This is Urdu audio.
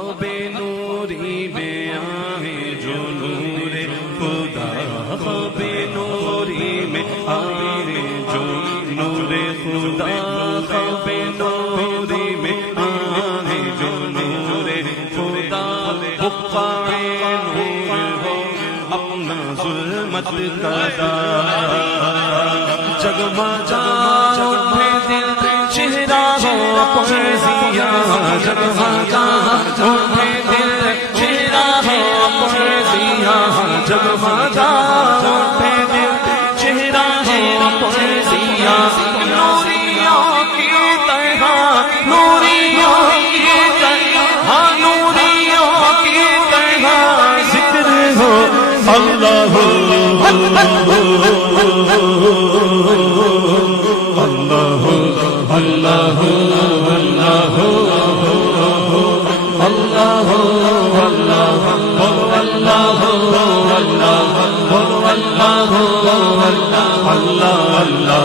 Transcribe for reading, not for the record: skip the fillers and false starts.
خواب نوری میں آئے جو نور خدا، خواب نوری میں آئے جو نور خدا، خواب نوری میں آئے جو نور خدا، بقعے نور ہو اپنا ظلمت کا دار، جگمگا اٹھے دل چہرہ ہو پرزیا، جگمگا اٹھے دل چہرہ ہو پرزیا، جگمگا اٹھے دل چہرہ ہو پرزیا، نوریوں کی طرح، نوریوں کی طرح، نوریوں کی طرح ذکر ہو اللہ اللہ اللہ اللہ اللہ اللہ اللہ